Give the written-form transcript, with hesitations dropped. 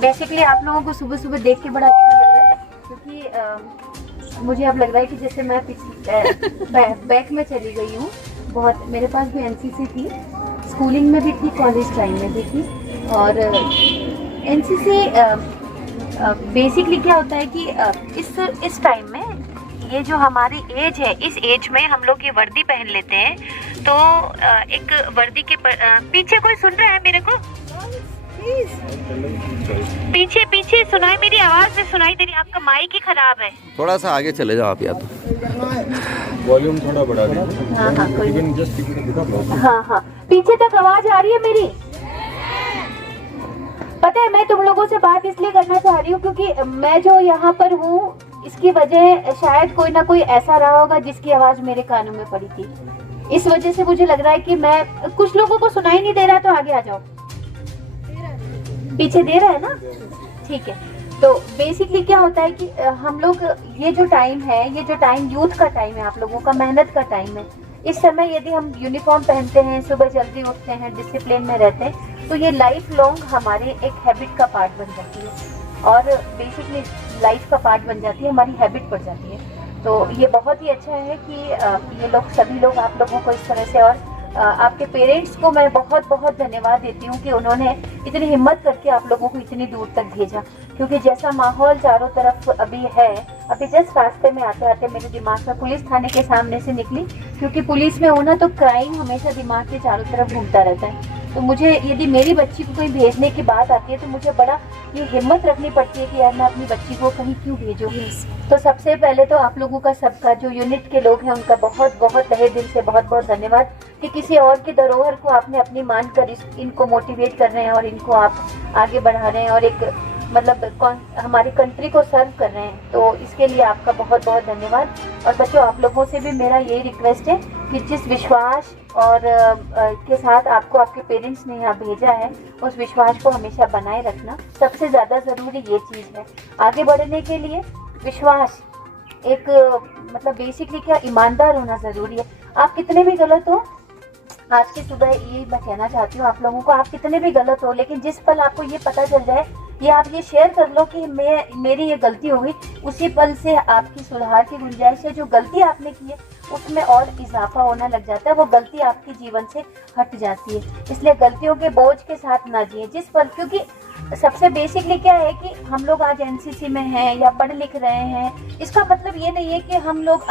Basically आप लोगों को सुबह सुबह देख के बड़ा अच्छा लग रहा है, क्योंकि मुझे अब लग रहा है कि जैसे मैं बैक में चली गई हूँ। बहुत मेरे पास भी एनसीसी थी, स्कूलिंग में भी थी, कॉलेज टाइम में भी थी। और एनसीसी बेसिकली क्या होता है कि इस टाइम में ये जो हमारी एज है, इस एज में हम लोग ये वर्दी पहन लेते हैं। तो एक वर्दी के पीछे कोई सुन रहा है मेरे को? पीछे पीछे सुनाई, मेरी आवाज नहीं सुनाई दे रही, आपका माइक ही खराब है। थोड़ा सा आगे चले जाओ आप, या तो वॉल्यूम थोड़ा बढ़ा दीजिए। हाँ हाँ कोई जस्ट हाँ हाँ, पीछे तक आवाज आ रही है मेरी। पता है मैं तुम लोगों से बात इसलिए करना चाह रही हूँ क्योंकि मैं जो यहाँ पर हूँ इसकी वजह शायद कोई ना कोई ऐसा रहा होगा जिसकी आवाज मेरे कानों में पड़ी थी। इस वजह से मुझे लग रहा है कि मैं, कुछ लोगों को सुनाई नहीं दे रहा तो आगे आ जाओ। पीछे दे रहा है ना, ठीक है। तो बेसिकली क्या होता है कि हम लोग ये जो टाइम है, ये जो टाइम यूथ का टाइम है, आप लोगों का मेहनत का टाइम है। इस समय यदि हम यूनिफॉर्म पहनते हैं, सुबह जल्दी उठते हैं, डिसिप्लिन में रहते हैं, तो ये लाइफ लॉन्ग हमारे एक हैबिट का पार्ट बन जाती है और बेसिकली लाइफ का पार्ट बन जाती है, हमारी हैबिट पड़ जाती है। तो ये बहुत ही अच्छा है कि ये लोग, सभी लोग आप लोगों को इस तरह से, और आपके पेरेंट्स को मैं बहुत बहुत धन्यवाद देती हूँ कि उन्होंने इतनी हिम्मत करके आप लोगों को इतनी दूर तक भेजा। क्योंकि जैसा माहौल चारों तरफ अभी है, अभी जस्ट रास्ते में आते आते मेरे दिमाग में पुलिस थाने के सामने से निकली, क्योंकि पुलिस में होना तो क्राइम हमेशा दिमाग के चारों तरफ घूमता रहता है। तो मुझे यदि मेरी बच्ची को कहीं भेजने की बात आती है तो मुझे बड़ा ये हिम्मत रखनी पड़ती है कि यार मैं अपनी बच्ची को कहीं क्यों भेजूँ। तो सबसे पहले तो आप लोगों का, सबका, जो यूनिट के लोग हैं उनका बहुत बहुत तहे दिल से बहुत बहुत धन्यवाद कि किसी और की धरोहर को आपने अपनी मानकर इनको मोटिवेट कर रहे हैं और इनको आप आगे बढ़ा रहे हैं और एक मतलब हमारी कंट्री को सर्व कर रहे हैं। तो इसके लिए आपका बहुत बहुत धन्यवाद। और बच्चों, आप लोगों से भी मेरा यही रिक्वेस्ट है कि जिस विश्वास और के साथ आपको आपके पेरेंट्स ने यहाँ भेजा है, उस विश्वास को हमेशा बनाए रखना। सबसे ज़्यादा ज़रूरी ये चीज़ है आगे बढ़ने के लिए। विश्वास एक मतलब बेसिकली क्या, ईमानदार होना ज़रूरी है। आप कितने भी गलत हो, आज की सुबह ये मैं कहना चाहती हूँ आप लोगों को, आप कितने भी गलत हो, लेकिन जिस पल आपको ये पता चल जाए, ये आप ये शेयर कर लो कि मेरी ये गलती हो गई, उसी पल से आपकी सुधार की गुंजाइश है। जो गलती आपने की है उसमें और इजाफा होना लग जाता है, वो गलती आपके जीवन से हट जाती है। इसलिए गलतियों के बोझ के साथ ना जिए जिस पल, क्योंकि सबसे बेसिकली क्या है कि हम लोग आज एनसीसी में हैं या पढ़ लिख रहे हैं, इसका मतलब ये नहीं है कि हम लोग